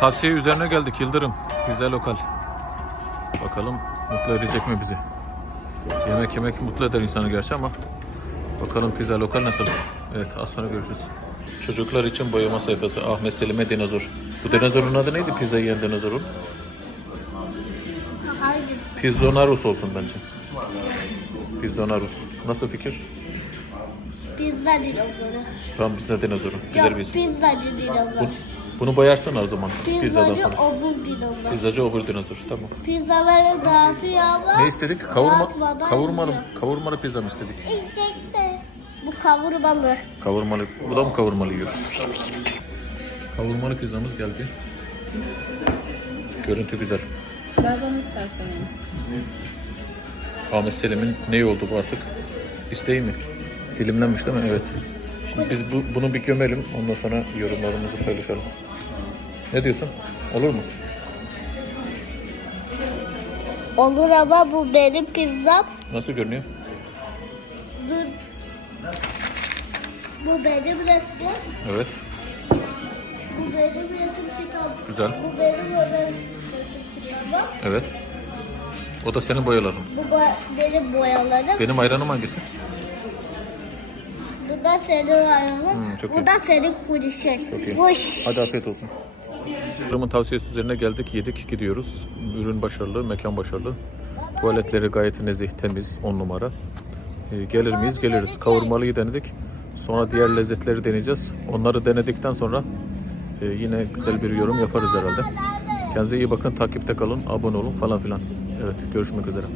Tavsiye üzerine geldik Yıldırım. Pizza lokal. Bakalım mutlu edecek mi bizi? Yemek yemek mutlu eder insanı gerçi ama bakalım pizza lokal nasıl? Evet az sonra görüşürüz. Çocuklar için boyama sayfası Ahmet Selim'e dinozor. Bu dinozorun adı neydi pizza yiyen dinozorun? Pizzonarus olsun bence. Pizzonarus. Nasıl fikir? Pizza dinozoru. Tamam pizza dinozoru. Güzel bir isim. pizzacı dinozor. Bunu boyarsın her zaman pizzadan Pizzacı sonra. obur dinozor. Pizzacı obur dinozor. Tamam. Pizzaları dağıtıyor ama Ne istedik? Kavurma, dağıtmadan kavurmalı, yiyor. kavurmalı pizza mı istedik? İnecekte. Bu kavurmalı. Kavurmalı. Bu da mı kavurmalı yiyor? Kavurmalı pizzamız geldi. Görüntü güzel. Ver bana istersen. Ahmet Selim'in neyi oldu bu artık? İsteği mi? Dilimlenmiş değil mi? Evet. Şimdi biz bu, bunu bir gömelim. Ondan sonra yorumlarımızı paylaşalım. Ne diyorsun? Olur mu? Olur ama bu benim pizzam. Nasıl görünüyor? Dur. Bu benim resmim. Evet. Bu benim resim kitabım. Güzel. Bu benim resim kitabım. Evet. O da senin boyaların. Bu ba- benim boyalarım. Benim ayranım hangisi? Bu da senin ayağın. Hmm, çok Bu iyi. da senin kurişin. Çok iyi. Fuş. Hadi afiyet olsun. Yıldırım'ın tavsiyesi üzerine geldik, yedik, gidiyoruz. Ürün başarılı, mekan başarılı. Tuvaletleri gayet nezih, temiz, on numara. Ee, gelir miyiz? Geliriz. Kavurmalıyı denedik. Sonra diğer lezzetleri deneyeceğiz. Onları denedikten sonra e, yine güzel bir yorum yaparız herhalde. Kendinize iyi bakın, takipte kalın, abone olun falan filan. Evet, görüşmek üzere.